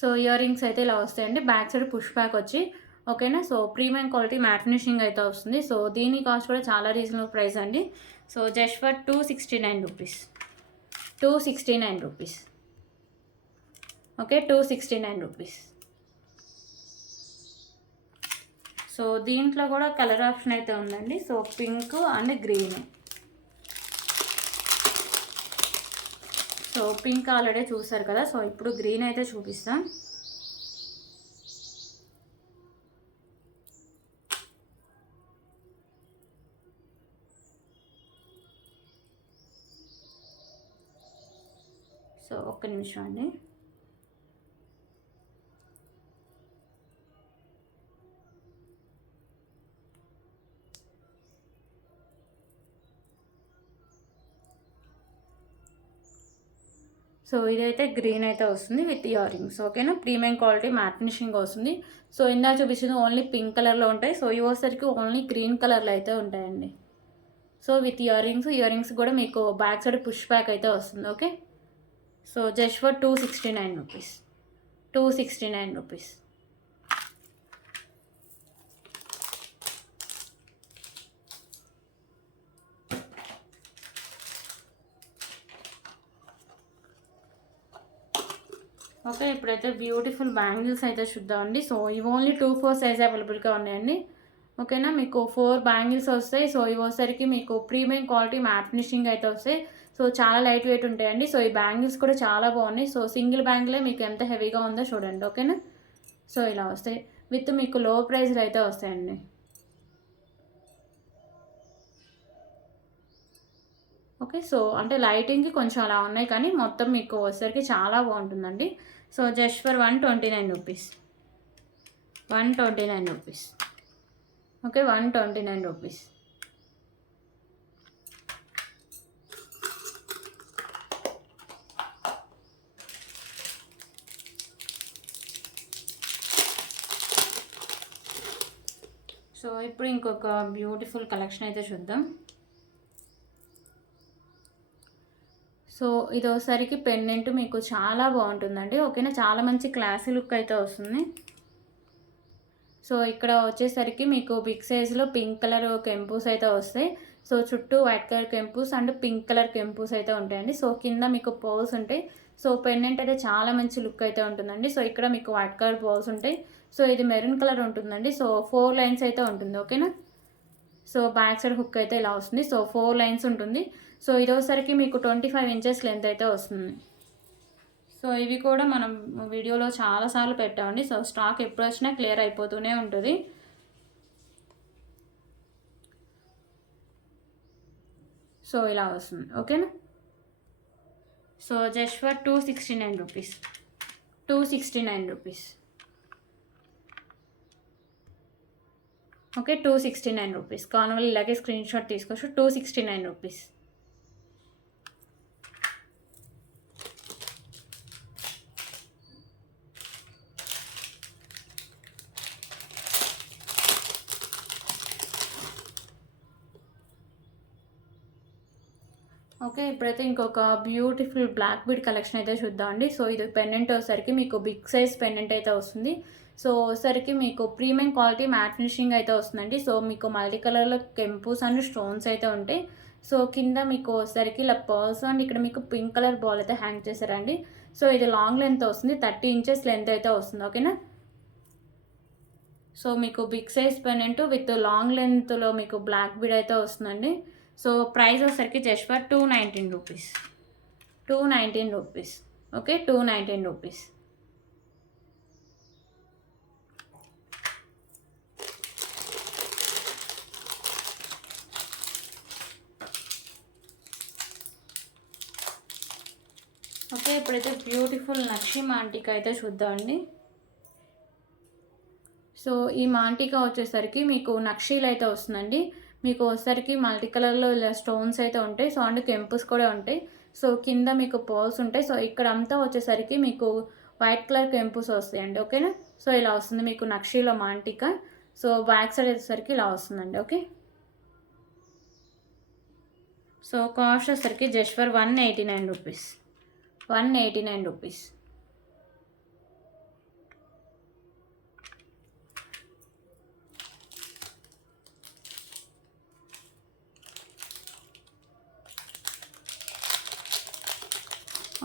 సో ఇయర్ రింగ్స్ అయితే ఇలా వస్తాయండి. బ్యాక్ సైడ్ పుష్ బ్యాక్ వచ్చి ఓకేనా. So premium quality matte finishing అయితే వస్తుంది. సో దీని కాస్ట్ కూడా చాలా రీజనబుల్ ప్రైస్ అండి. So just for 269 rupees, 269 rupees. Okay, 269 rupees. So దీంట్లో కూడా కలర్ ఆప్షన్ అయితే ఉందండి. So pink and green. So pink already చూసారు కదా. సో ఇప్పుడు గ్రీన్ అయితే చూపిస్తాం. సో ఒక్క నిమిషం అండి. సో ఇదైతే గ్రీన్ అయితే వస్తుంది విత్ ఇయర్ రింగ్స్. ఓకేనా, ప్రీమియం క్వాలిటీ మ్యాట్ ఫినిషింగ్ వస్తుంది. సో ఇందా చూపించింది ఓన్లీ పింక్ కలర్లో ఉంటాయి. సో ఇవి వచ్చేసరికి ఓన్లీ గ్రీన్ కలర్లో అయితే ఉంటాయండి. సో విత్ ఇయర్ రింగ్స్ కూడా మీకు బ్యాక్ సైడ్ పుష్ బ్యాక్ అయితే వస్తుంది. Okay, so just for 269 rupees, 269 rupees. Okay, ఇప్పుడైతే బ్యూటిఫుల్ బ్యాంగిల్స్ అయితే చూద్దామండి. సో ఇవి ఓన్లీ 2-4 సైజ్ అవైలబుల్గా ఉన్నాయండి. ఓకేనా, మీకు 4 బ్యాంగిల్స్ వస్తాయి. సో ఇవి వచ్చేసరికి మీకు ప్రీమియం క్వాలిటీ మ్యాట్ ఫినిషింగ్ అయితే వస్తాయి. సో చాలా లైట్ వెయిట్ ఉంటాయండి. సో ఈ బ్యాంగిల్స్ కూడా చాలా బాగున్నాయి. సో సింగిల్ బ్యాంగిలే మీకు ఎంత హెవీగా ఉందో చూడండి. ఓకేనా, సో ఇలా వస్తాయి విత్ మీకు లో ప్రైస్లో అయితే వస్తాయండి. ఓకే, సో అంటే లైటింగ్కి కొంచెం అలా ఉన్నాయి కానీ మొత్తం మీకు వచ్చేసరికి చాలా బాగుంటుందండి. So just for 129 rupees, 129 rupees. Okay, 129 rupees. So ఇప్పుడు ఇంకొక బ్యూటిఫుల్ కలెక్షన్ అయితే చూద్దాం. సో ఇది ఒకసారికి పెండెంట్ మీకు చాలా బాగుంటుందండి. ఓకేనా, చాలా మంచి క్లాసీ లుక్ అయితే వస్తుంది. సో ఇక్కడ వచ్చేసరికి మీకు బిగ్ సైజ్లో పింక్ కలర్ కెంపూస్ అయితే వస్తాయి. సో చుట్టూ వైట్ కలర్ కెంపూస్ అండ్ పింక్ కలర్ కెంపూస్ అయితే ఉంటాయండి. సో కింద మీకు పోల్స్ ఉంటాయి. సో పెండెంట్ అయితే చాలా మంచి లుక్ అయితే ఉంటుందండి. సో ఇక్కడ మీకు వైట్ కలర్ పోల్స్ ఉంటాయి. సో ఇది మెరూన్ కలర్ ఉంటుందండి. సో 4 లైన్స్ అయితే ఉంటుంది. ఓకేనా, సో బ్యాక్ సైడ్ హుక్ అయితే ఇలా వస్తుంది. సో 4 లైన్స్ ఉంటుంది. సో ఇదోసరికి మీకు 25 ఇంచెస్ లెంత్ అయితే వస్తుంది. సో ఇవి కూడా మనం వీడియోలో చాలాసార్లు పెట్టామండి. సో స్టాక్ ఎప్పుడు వచ్చినా క్లియర్ అయిపోతూనే ఉంటుంది. సో ఇలా వస్తుంది. ఓకేనా, so just for 269 rupees. 269 rupees. Okay, 269 rupees. కావాలి వాళ్ళు ఇలాగే స్క్రీన్ షాట్ తీసుకోవచ్చు. 269 రూపీస్. ఓకే, ఇప్పుడైతే ఇంకొక బ్యూటిఫుల్ బ్లాక్ బీడ్ కలెక్షన్ అయితే చూద్దామండి. సో ఇది పెండెంట్ వచ్చేసరికి మీకు బిగ్ సైజ్ పెండెంట్ అయితే వస్తుంది. సో వచ్చేసరికి మీకు ప్రీమియం క్వాలిటీ మ్యాట్ ఫినిషింగ్ అయితే వస్తుందండి. సో మీకు మల్టీ కలర్లో కెంపూస్ అండ్ స్టోన్స్ అయితే ఉంటాయి. సో కింద మీకు వచ్చేసరికి ఇలా పర్ల్స్ అండ్ ఇక్కడ మీకు పింక్ కలర్ బాల్ అయితే హ్యాంగ్ చేశారండి. సో ఇది లాంగ్ లెంత్ వస్తుంది, 30 ఇంచెస్ లెంత్ అయితే వస్తుంది. ఓకేనా, సో మీకు big size pendant with long లెంత్లో మీకు బ్లాక్ బీడ్ అయితే వస్తుందండి. సో ప్రైస్ వచ్చేసరికి just for 219 rupees. 219 rupees. Okay, 219 rupees. Okay, ఇప్పుడైతే బ్యూటిఫుల్ నక్షి మాంటికా అయితే చూద్దామండి. సో ఈ మాంటికా వచ్చేసరికి మీకు నక్షీలు అయితే వస్తుందండి. మీకు వచ్చేసరికి మల్టీ కలర్లో ఇలా స్టోన్స్ అయితే ఉంటాయి. సో అండ్ కెంపుస్ కూడా ఉంటాయి. సో కింద మీకు పోల్స్ ఉంటాయి. సో ఇక్కడ అంతా వచ్చేసరికి మీకు వైట్ కలర్ కెంపుస్ వస్తాయండి. ఓకేనా, సో ఇలా వస్తుంది మీకు నక్షీలో మాంటికా. సో బ్యాక్ సైడ్ వచ్చేసరికి ఇలా వస్తుందండి. ఓకే, సో కాస్ట్ వచ్చేసరికి just for 189 rupees. 189 rupees.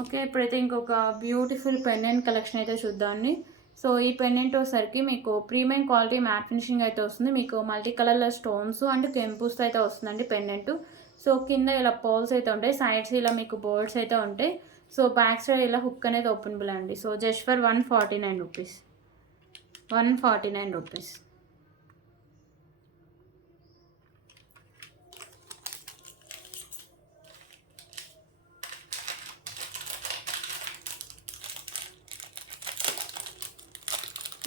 Okay, ఇప్పుడైతే ఇంకొక బ్యూటిఫుల్ పెండెంట్ కలెక్షన్ అయితే చూద్దామండి. సో ఈ పెండెంట్ వచ్చేసరికి మీకు ప్రీమియం క్వాలిటీ మ్యాట్ ఫినిషింగ్ అయితే వస్తుంది. మీకు మల్టీ కలర్లో స్టోన్స్ అండ్ కెంపూస్ అయితే వస్తుందండి పెండెంట్. సో కింద ఇలా పోల్స్ అయితే ఉంటాయి, సైడ్స్ ఇలా మీకు బోర్డ్స్ అయితే ఉంటాయి. సో బ్యాక్ సైడ్ ఇలా హుక్ అనేది ఓపెనబుల్ అండి. So just for 149 rupees. 149 rupees.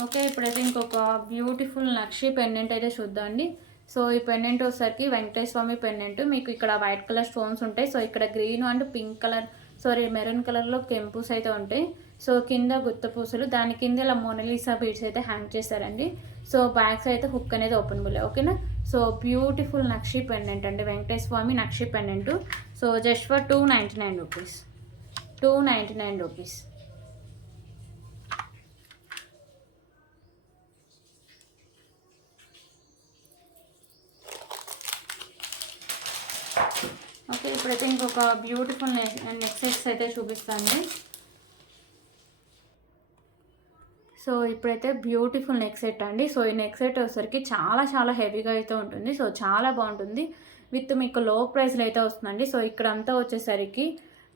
Okay, ఇప్పుడైతే ఇంకొక బ్యూటిఫుల్ నక్షి పెండెంట్ అయితే చూద్దామండి. సో ఈ పెండెంట్ వచ్చేసరికి వెంకటేశ్వర స్వామి పెండెంట్. మీకు ఇక్కడ వైట్ కలర్ స్టోన్స్ ఉంటాయి. సో ఇక్కడ green and pink colour maroon కలర్లో కెంపూస్ అయితే ఉంటాయి. సో కింద గుత్త పూసలు, దాని కింద ఇలా మోనాలిసా బీడ్స్ అయితే హ్యాంగ్ చేశారండి. సో బ్యాగ్స్ అయితే హుక్ అనేది ఓపెనబుల్. ఓకేనా, సో బ్యూటిఫుల్ నక్షి పెండెంట్ అండి, Venkateswara Swamy nakshi pendant. So just for 299 rupees. 299 rupees. Okay, ఇప్పుడైతే ఇంకొక బ్యూటిఫుల్ నెక్ సెట్స్ అయితే చూపిస్తాను. సో ఇప్పుడైతే బ్యూటిఫుల్ నెక్ సెట్ అండి. సో ఈ నెక్ సెట్ వచ్చేసరికి చాలా హెవీగా అయితే ఉంటుంది. సో చాలా బాగుంటుంది. విత్ మీకు లో ప్రైస్లో అయితే వస్తుందండి. సో ఇక్కడ అంతా వచ్చేసరికి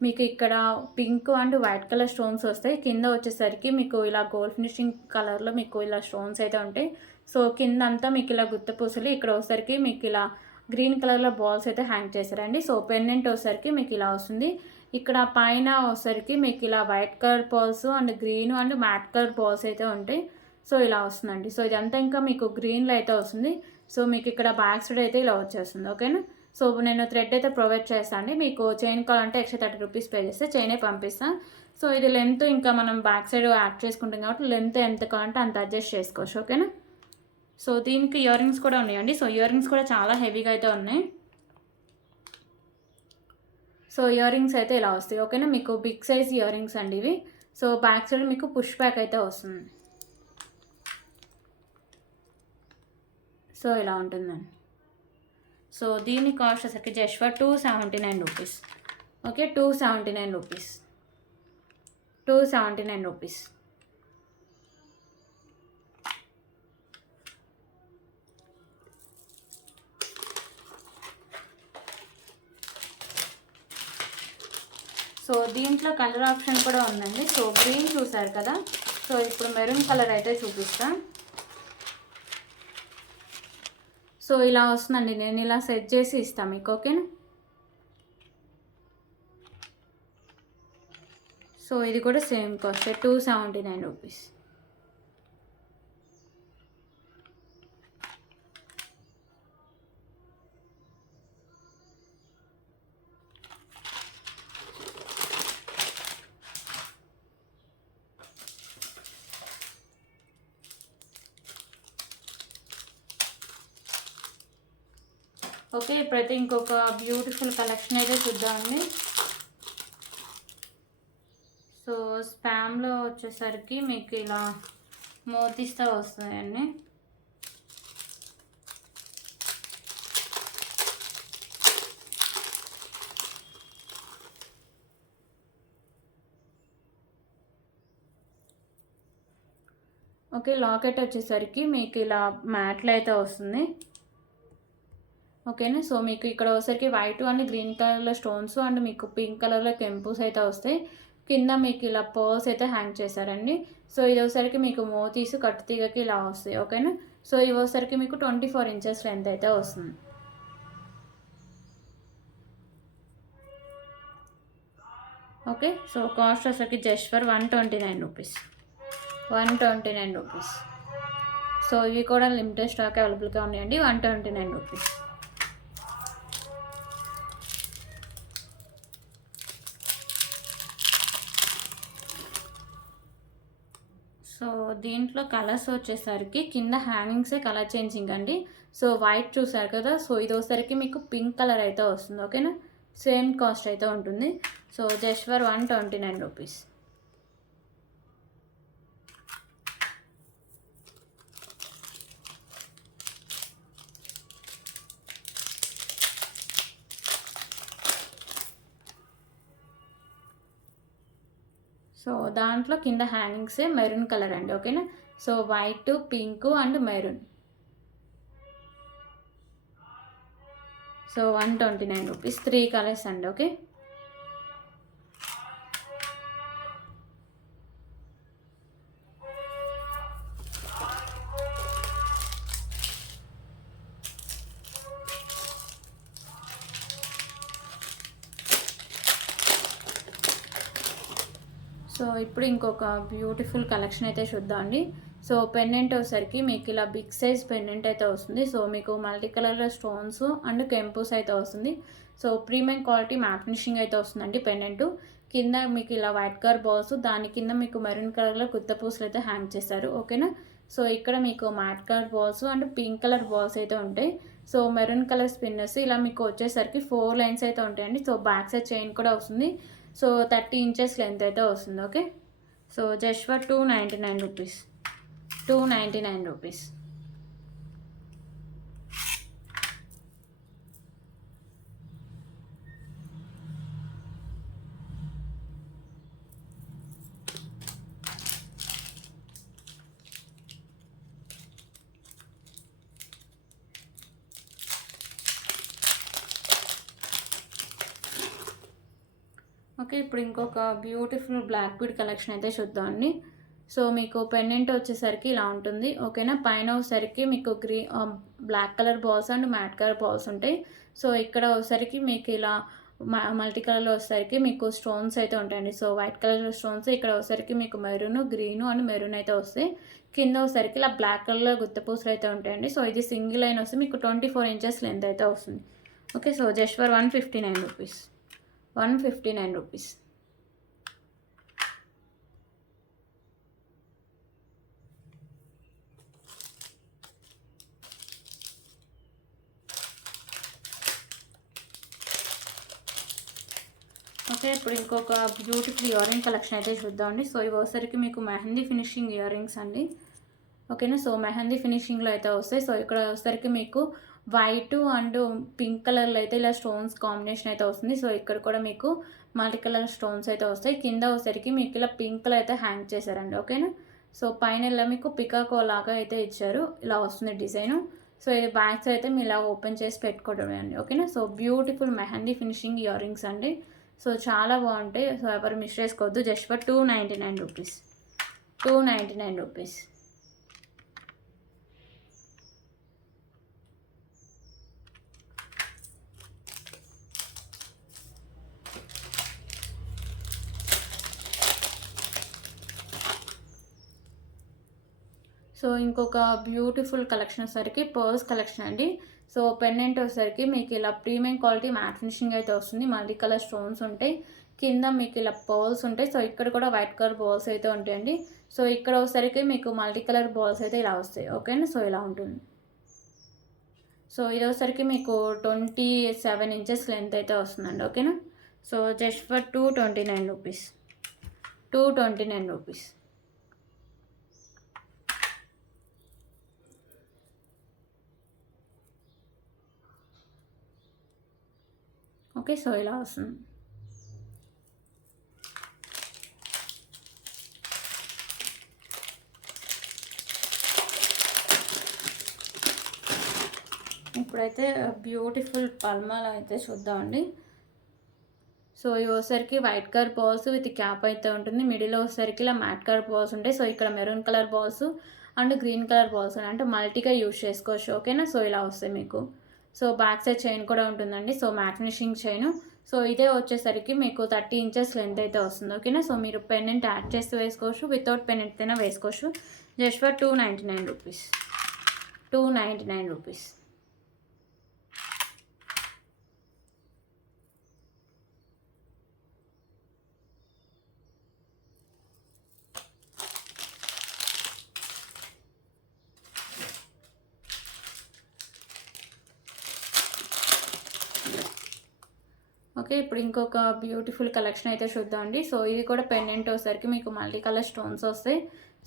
మీకు ఇక్కడ pink and white colour stones వస్తాయి. కింద వచ్చేసరికి మీకు ఇలా గోల్డ్ ఫినిషింగ్ కలర్లో మీకు ఇలా స్టోన్స్ అయితే ఉంటాయి. సో కింద అంతా మీకు ఇలా గుత్త పూసలు, ఇక్కడ వచ్చేసరికి మీకు ఇలా గ్రీన్ కలర్లో బాల్స్ అయితే హ్యాంగ్ చేశారండి. సో పెండెంట్ వచ్చేసరికి మీకు ఇలా వస్తుంది. ఇక్కడ పైన వచ్చేసరికి మీకు ఇలా white colour balls and green and matte colour balls అయితే ఉంటాయి. సో ఇలా వస్తుందండి. సో ఇదంతా ఇంకా మీకు గ్రీన్లో అయితే వస్తుంది. సో మీకు ఇక్కడ బ్యాక్ సైడ్ అయితే ఇలా వచ్చేస్తుంది. ఓకేనా, సో నేను థ్రెడ్ అయితే ప్రొవైడ్ చేస్తాను అండి. మీకు చైన్ కావాలంటే ఎక్స్ట్రా 30 రూపీస్ పే చేస్తే చైనే పంపిస్తాను. సో ఇది లెంత్ ఇంకా మనం బ్యాక్ సైడ్ యాడ్ చేసుకుంటాం కాబట్టి లెంత్ ఎంత కావాలంటే అంత అడ్జస్ట్ చేసుకోవచ్చు. ఓకేనా, సో దీనికి ఇయర్ రింగ్స్ కూడా ఉన్నాయండి. సో ఇయర్ రింగ్స్ కూడా చాలా హెవీగా అయితే ఉన్నాయి. సో ఇయర్ రింగ్స్ అయితే ఇలా వస్తాయి. ఓకేనా, మీకు బిగ్ సైజ్ ఇయర్ రింగ్స్ అండి ఇవి. సో బ్యాక్ సైడ్ మీకు పుష్ బ్యాక్ అయితే వస్తుంది. సో ఇలా ఉంటుందండి. సో దీని కాస్ట్ వచ్చేసరికి just for 279 rupees. Okay, 279 rupees, 279 rupees. So దీంట్లో కలర్ ఆప్షన్ కూడా ఉందండి. సో గ్రీన్ చూసారు కదా, సో ఇప్పుడు మెరూన్ కలర్ అయితే చూపిస్తాను. సో ఇలా వస్తుందండి, నేను ఇలా సెట్ చేసి ఇస్తాను మీకు. ఓకేనా, సో ఇది కూడా సేమ్ కాస్ట్ 279 రూపీస్. ఓకే, ఇప్పుడైతే ఇంకొక బ్యూటిఫుల్ కలెక్షన్ అయితే చూద్దామండి. సో స్పామ్లో వచ్చేసరికి మీకు ఇలా మోతీస్తో వస్తాయండి. ఓకే, లాకెట్ వచ్చేసరికి మీకు ఇలా మ్యాట్లో అయితే వస్తుంది. ఓకేనా, సో మీకు ఇక్కడ వచ్చేసరికి వైట్ అండ్ గ్రీన్ కలర్లో స్టోన్స్ అండ్ మీకు పింక్ కలర్లో కెంపుస్ అయితే వస్తాయి. కింద మీకు ఇలా పర్ల్స్ అయితే హ్యాంగ్ చేశారండి. సో ఇది వచ్చేసరికి మీకు మోతీస్ కట్టుతీగకి ఇలా వస్తాయి. ఓకేనా, సో ఇవి వచ్చేసరికి మీకు 24 ఇంచెస్ లెంత్ అయితే వస్తుంది. ఓకే, సో కాస్ట్ వచ్చేసరికి just for 129 rupees, 129 rupees. So ఇవి కూడా లిమిటెడ్ స్టాక్ అవైలబుల్గా ఉన్నాయండి. 129 రూపీస్. సో దీంట్లో కలర్స్ వచ్చేసరికి కింద హ్యాంగింగ్సే కలర్ చేంజింగ్ అండి. సో వైట్ చూసారు కదా, సో ఇది వచ్చేసరికి మీకు పింక్ కలర్ అయితే వస్తుంది. ఓకేనా, సేమ్ కాస్ట్ అయితే ఉంటుంది. So just for 129 rupees. So దాంట్లో కింద హ్యాంగింగ్సే మెరూన్ కలర్ అండి. ఓకేనా, so white, pink and maroon. So 129 rupees, 3 colours అండి. ఓకే, సో ఇప్పుడు ఇంకొక బ్యూటిఫుల్ కలెక్షన్ అయితే చూద్దామండి. సో పెండెంట్ వచ్చేసరికి మీకు ఇలా బిగ్ సైజ్ పెండెంట్ అయితే వస్తుంది. సో మీకు మల్టీ కలర్ స్టోన్స్ అండ్ కెంపుస్ అయితే వస్తుంది. So premium quality matte finishing అయితే వస్తుందండి పెండెంట్. కింద మీకు ఇలా వైట్ కలర్ బాల్స్, దాని కింద మీకు మెరూన్ కలర్లో గుత్త పూసలు అయితే హ్యాంగ్ చేస్తారు. ఓకేనా, సో ఇక్కడ మీకు mat colour balls and pink colour balls అయితే ఉంటాయి. సో మెరూన్ కలర్ స్పిన్నర్స్ ఇలా మీకు వచ్చేసరికి 4 లైన్స్ అయితే ఉంటాయండి. సో బ్యాక్ సైడ్ చైన్ కూడా వస్తుంది. సో 30 ఇంచెస్ లెంత్ అయితే వస్తుంది. Okay, so just for 299 rupees, 299 rupees. Okay, ఇప్పుడు ఇంకొక బ్యూటిఫుల్ బ్లాక్ బీడ్ కలెక్షన్ అయితే చూద్దామండి. సో మీకు పెండెంట్ వచ్చేసరికి ఇలా ఉంటుంది. ఓకేనా, పైన వచ్చేసరికి మీకు black colour balls and matte colour balls ఉంటాయి. సో ఇక్కడ వచ్చేసరికి మీకు ఇలా మల్టీ కలర్లో వచ్చేసరికి మీకు స్టోన్స్ అయితే ఉంటాయండి. సో వైట్ కలర్ స్టోన్స్, ఇక్కడ వచ్చేసరికి మీకు మెరూన్, గ్రీన్ అండ్ మెరూన్ అయితే వస్తాయి. కింద వచ్చేసరికి ఇలా బ్లాక్ కలర్లో గుత్తపూసలు అయితే ఉంటాయండి. సో ఇది సింగిల్ లైన్ వస్తే మీకు 24 ఇంచెస్ లెంత్ అయితే వస్తుంది. Okay, so just for 159 rupees, 159 rupees. Okay, ఇప్పుడు ఇంకొక బ్యూటిఫుల్ ఇయర్ రింగ్ కలెక్షన్ అయితే చూద్దామండి. సో ఇవి వచ్చేసరికి మీకు మెహందీ ఫినిషింగ్ ఇయర్ రింగ్స్ అండి. ఓకేనా, సో మెహందీ ఫినిషింగ్లో అయితే వస్తాయి. సో ఇక్కడ వచ్చేసరికి మీకు వైట్ అండ్ పింక్ కలర్లో అయితే ఇలా స్టోన్స్ కాంబినేషన్ అయితే వస్తుంది. సో ఇక్కడ కూడా మీకు మల్టీ కలర్ స్టోన్స్ అయితే వస్తాయి. కింద వచ్చేసరికి మీకు ఇలా పింక్ కలర్ అయితే హ్యాంగ్ చేశారండి. ఓకేనా, సో పైన ఇలా మీకు పికాకో లాగా అయితే ఇచ్చారు. ఇలా వస్తుంది డిజైను. సో ఇది బ్యాగ్స్ అయితే మీరు ఇలా ఓపెన్ చేసి పెట్టుకోవడమే అండి. ఓకేనా, so beautiful mehndi finishing ear rings అండి. సో చాలా బాగుంటాయి. సో ఎవరు మిస్ చేసుకోవద్దు. Just for 299 rupees. 299 rupees. So ఇంకొక బ్యూటిఫుల్ కలెక్షన్ వచ్చేసరికి పర్ల్స్ కలెక్షన్ అండి. సో పెండెంట్ వచ్చేసరికి మీకు ఇలా ప్రీమియం క్వాలిటీ మ్యాట్ ఫినిషింగ్ అయితే వస్తుంది. మల్టీ కలర్ స్టోన్స్ ఉంటాయి. కింద మీకు ఇలా పర్ల్స్ ఉంటాయి. సో ఇక్కడ కూడా వైట్ కలర్ బాల్స్ అయితే ఉంటాయండి. సో ఇక్కడ వచ్చేసరికి మీకు మల్టీ కలర్ బాల్స్ అయితే ఇలా వస్తాయి. ఓకేనా, సో ఇలా ఉంటుంది. సో ఇది వచ్చేసరికి మీకు 27 ఇంచెస్ లెంత్ అయితే వస్తుందండి. ఓకేనా, so just for 229 rupees. 229 rupees. Okay, so ఇలా వస్తుంది. ఇప్పుడైతే బ్యూటిఫుల్ పల్మాల అయితే చూద్దామండి. సో ఇవి వచ్చేసరికి white colour balls with cap అయితే ఉంటుంది. మిడిల్లో వచ్చేసరికి ఇలా మ్యాట్ కలర్ బాల్స్ ఉంటాయి. సో ఇక్కడ maroon colour balls and green colour balls ఉన్నాయి. అంటే మల్టీగా యూజ్ చేసుకోవచ్చు. ఓకేనా, సో ఇలా వస్తాయి మీకు. సో బ్యాక్ సైడ్ చైన్ కూడా ఉంటుందండి. So matte finishing chain. So ఇదే వచ్చేసరికి మీకు 30 ఇంచెస్ లెంత్ అయితే వస్తుంది. ఓకేనా, సో మీరు పెండెంట్ యాడ్ చేస్తూ వేసుకోవచ్చు, వితౌట్ పెండెంట్ అయినా వేసుకోవచ్చు. Just for 299 rupees. 299 rupees. Okay, ఇప్పుడు ఇంకొక బ్యూటిఫుల్ కలెక్షన్ అయితే చూద్దామండి. సో ఇది కూడా పెండెంట్ వచ్చేసరికి మీకు మల్టీ కలర్ స్టోన్స్ వస్తాయి.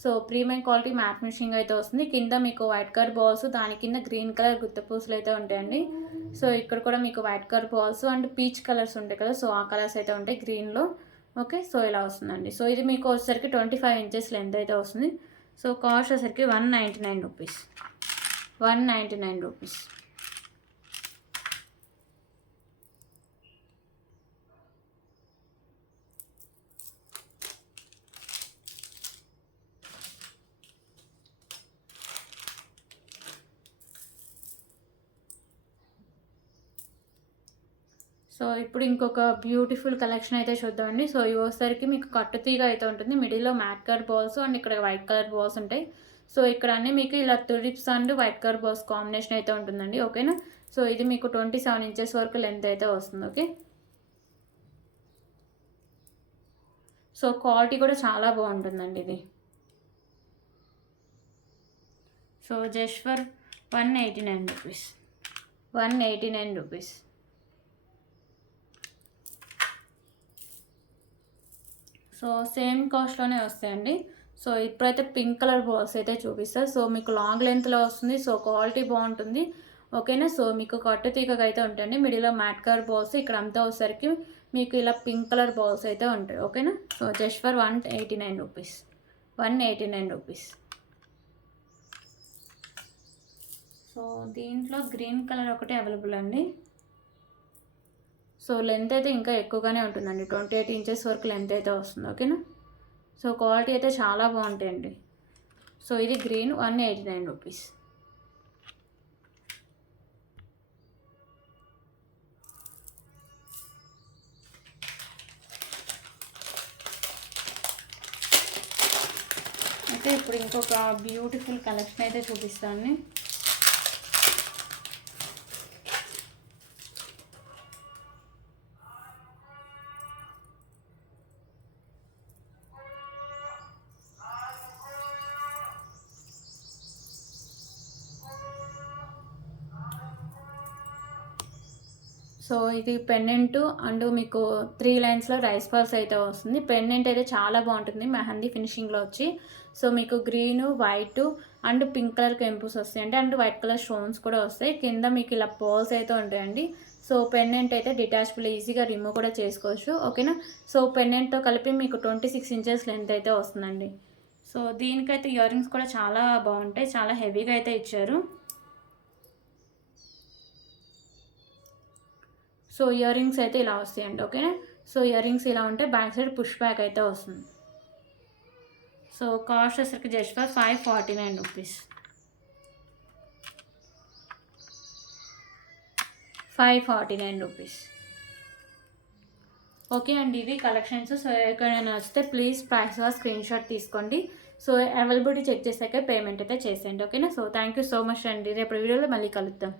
So premium quality matte finishing అయితే వస్తుంది. కింద మీకు వైట్ కలర్ బాల్స్, దాని కింద గ్రీన్ కలర్ గుత్తపూసలు అయితే ఉంటాయండి. సో ఇక్కడ కూడా మీకు white colour balls and peach colours ఉంటాయి కదా, సో ఆ కలర్స్ అయితే ఉంటాయి గ్రీన్లో. ఓకే, సో ఇలా వస్తుందండి. సో ఇది మీకు వచ్చేసరికి 25 ఇంచెస్ లెంత్ అయితే వస్తుంది. సో కాస్ట్ వచ్చేసరికి 199 రూపీస్. 199 రూపీస్. సో ఇప్పుడు ఇంకొక బ్యూటిఫుల్ కలెక్షన్ అయితే చూద్దామండి. సో ఇవి వచ్చేసరికి మీకు కట్టుతీగ అయితే ఉంటుంది. మిడిల్లో మ్యాట్ కలర్ బాల్స్ అండ్ ఇక్కడ వైట్ కలర్ బాల్స్ ఉంటాయి. సో ఇక్కడ అన్నీ మీకు ఇలా tulips and white colour balls combination అయితే ఉంటుందండి. ఓకేనా, సో ఇది మీకు 27 ఇంచెస్ వరకు లెంత్ అయితే వస్తుంది. ఓకే, సో క్వాలిటీ కూడా చాలా బాగుంటుందండి ఇది. So just for 189 rupees. 189 rupees. So same కాస్ట్లోనే వస్తాయండి. సో ఇప్పుడైతే పింక్ కలర్ బాల్స్ అయితే చూపిస్తారు. సో మీకు లాంగ్ లెంత్లో వస్తుంది. సో క్వాలిటీ బాగుంటుంది. ఓకేనా, సో మీకు కట్టు తీగగా అయితే ఉంటాయండి. మిడిల్లో మ్యాట్ కలర్ బాల్స్, ఇక్కడ అంతా వచ్చేసరికి మీకు ఇలా పింక్ కలర్ బాల్స్ అయితే ఉంటాయి. ఓకేనా, so just for 189 rupees. 189 rupees. So దీంట్లో గ్రీన్ కలర్ ఒకటి అవైలబుల్ అండి. సో లెంత్ అయితే ఇంకా ఎక్కువగానే ఉంటుందండి. 28 ఇంచెస్ వరకు లెంత్ అయితే వస్తుంది. ఓకేనా, సో క్వాలిటీ అయితే చాలా బాగుంటాయండి. సో ఇది గ్రీన్ 189 రూపీస్. అయితే ఇప్పుడు ఇంకొక బ్యూటిఫుల్ కలెక్షన్ అయితే చూపిస్తాను. సో ఇది పెండెంట్ అండ్ మీకు 3 లైన్స్‌లో రైస్ పర్ల్స్ అయితే వస్తుంది. పెండెంట్ అయితే చాలా బాగుంటుంది మెహందీ ఫినిషింగ్‌లో వచ్చి. సో మీకు green, white and pink colour కెంపుస్ వస్తాయండి. అండ్ వైట్ కలర్ స్టోన్స్ కూడా వస్తాయి. కింద మీకు ఇలా పర్ల్స్ అయితే ఉంటాయండి. సో పెండెంట్ అయితే డిటాచబుల్, ఈజీగా రిమూవ్ కూడా చేసుకోవచ్చు. ఓకేనా. సో పెండెంట్‌తో కలిపి మీకు 26 ఇంచెస్ లెంత్ అయితే వస్తుందండి. సో దీనికైతే ఇయర్ రింగ్స్ కూడా చాలా బాగుంటాయి. చాలా హెవీగా అయితే ఇచ్చారు. సో ఇయర్ రింగ్స్ అయితే ఇలా వస్తాయండి. ఓకేనా. సో ఇయర్ రింగ్స్ ఇలా ఉంటే బ్యాక్ సైడ్ పుష్ బ్యాక్ అయితే వస్తుంది. సో కాస్ట్ వచ్చేసరికి just for 549 rupees. 549 rupees. Okay అండి, ఇవి కలెక్షన్స్. సో ఎక్కడైనా నచ్చితే ప్లీజ్ ప్రైస్గా స్క్రీన్ షాట్ తీసుకోండి. సో అవైలబిలిటీ చెక్ చేశాక పేమెంట్ అయితే చేసేయండి. ఓకేనా. So thank you so much అండి. రేపు వీడియోలో మళ్ళీ కలుద్దాం.